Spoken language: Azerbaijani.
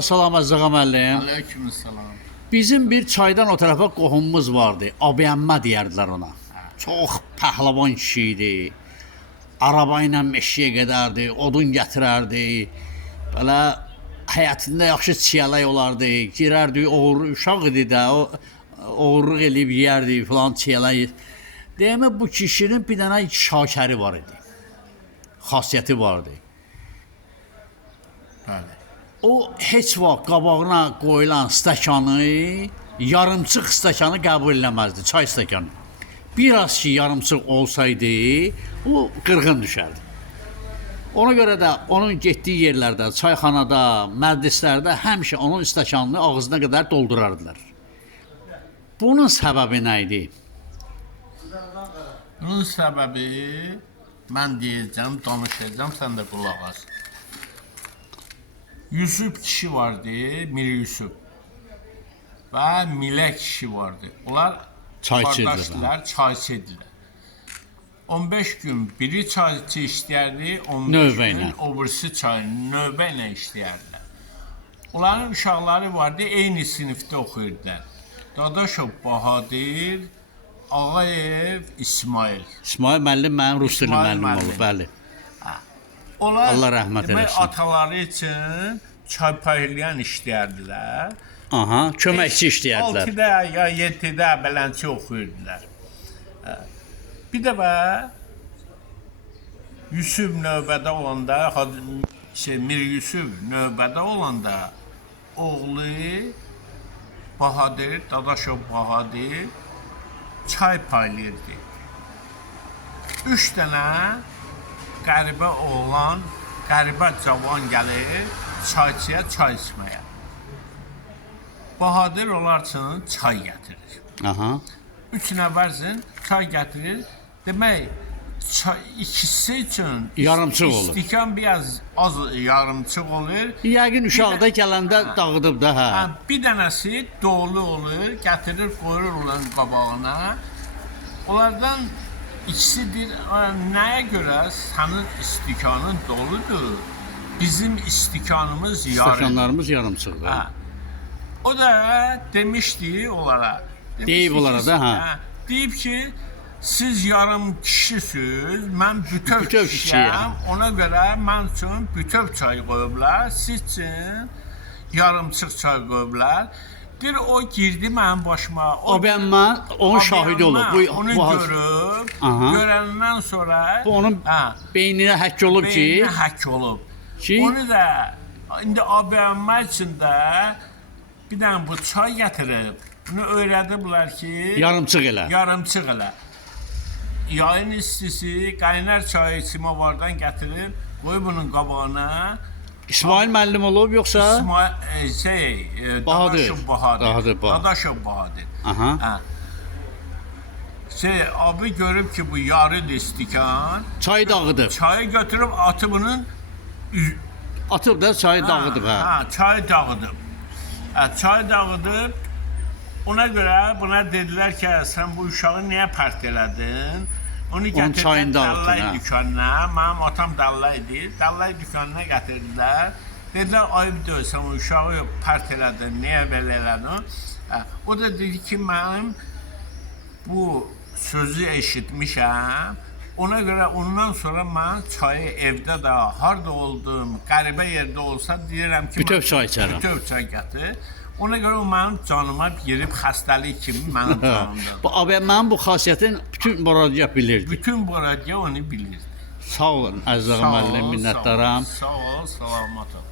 Salam Əzzağa müəllim. Aleykümselam. Bizim bir çaydan o tərəfə qohumumuz vardı. Abiyəmmə deyərdilər ona. Çox pəhləvan kişi idi. Araba ilə meşəyə gedərdi, odun gətirərdi. Belə həyatında yaxşı çiyələk olardı. Girərdi, uşaq idi də, oğurluq eləyib yeyərdi filan çiyələk. Deyəmə bu kişinin bir dənə şakəri var idi. Xasiyyəti vardı. Bəli. O heç vaxt qabağına qoyulan stəkanı, yarımçıq stəkanı qəbul eləməzdi, çay stəkanı. Biraz ki yarımçıq olsaydı, o qırğın düşərdi. Ona görə də onun getdiyi yerlərdə, çayxanada, məclislərdə həmişə onun stəkanını ağzına qədər doldurardılar. Bunun səbəbi nə idi? Bunun səbəbi mən deyəcəm, danışacağım, sən də qulaq as. Yusuf kişi vardı, Mir Yusuf və Milək kişi vardı. Onlar qardaşdılar, çayçı idilər. 15 gün biri çayçı işləyərdi, 15 gün obrisi çay növbə ilə işləyərdilər. Onların uşaqları vardı, eyni sinifdə oxuyurdular. Dadaşov Bahadır, Ağayev İsmail. İsmail müəllim mənim rus dili müəllim olub, bəli. Onlar, Allah rəhmət eləsin. Ataları üçün çay paylayan işləyərdilər. Aha, köməkçi işləyərdilər. 6-da ya 7-də belənçi oxuyurdular. Bir də Yusuf növbədə olanda, Mir Yusuf növbədə olanda oğlu Bahadır, Dadaşov Bahadır çay paylayırdı. 3 dənə qəribə oğlan, qəribə cavan gəlir çayçıya çay içməyə. Bahadır onlar üçün çay gətirir. Aha. 3 nəfərsin çay gətirir. Demək, ikisi üçün yarımçıq olur. İstikan biraz az yarımçıq olur. Yəqin uşaqda gələndə dağıdıb da, hə. Bir dənəsi dolu olur, gətirir, qoyur onların qabağına. Onlardan İkisi deyir, nəyə görə sənin istikanın doludur, bizim istikanımız yarım. Stəkanlarımız yarımçıqdır. O da demişdi onlara. Deyib onlara da, hə. Deyib ki, siz yarım kişisiniz, mən bütöv kişiyəm, ona görə mən üçün bütöv çay qoyublar, siz üçün yarımçıq çay qoyublar. Bir o girdi mənim başıma. Abiyəmmə onun şahidi olub. Onu görüb, görəndən sonra onun beyninə həkk olub ki, beyninə həkk olub. Onu da indi abiyəmmə üçün də bir dənə bu çay gətirib. Bunu öyrədiblər ki, yarımçıq elə. Yarımçıq elə. Yayın istisi qaynar çayı simovardan gətirib, qoy bunun qabağına. İsmail müəllim olub yoxsa? İsmail, Dadaşov Bahadır. Dadaşov Bahadır. Aha. Abi görüb ki bu yarıdır istikan. Çayı dağıdıb. Çayı götürüb atı bunun. Atıb da çayı dağıdıb, hə. Çayı dağıdıb. Çayı dağıdıb. Ona görə buna dedilər ki, sən bu uşağı niyə pərt elədin? Onu gətirdilər dallay dükanına, mənim atam dallay idi, dallay dükanına gətirdilər. Dedilər, ayıb deyil, sən uşağı pərt elədin, niyə belə elədin? O da dedi ki, mənim bu sözü eşitmişəm, ona görə ondan sonra mən çayı evdə də, harada oldum, qəribə yerdə olsa deyirəm ki, bütöv çay içərəm. Bütöv çay gətir. Ona görə o mənim canıma girib xəstəlik kimi mənim canımda. Mənim bu xasiyyətin bütün Boradya bilirdi. Bütün Boradya onu bilirdi. Sağ olun, Əzzağa müəllim, minnətdaram. Sağ ol, salamat ol.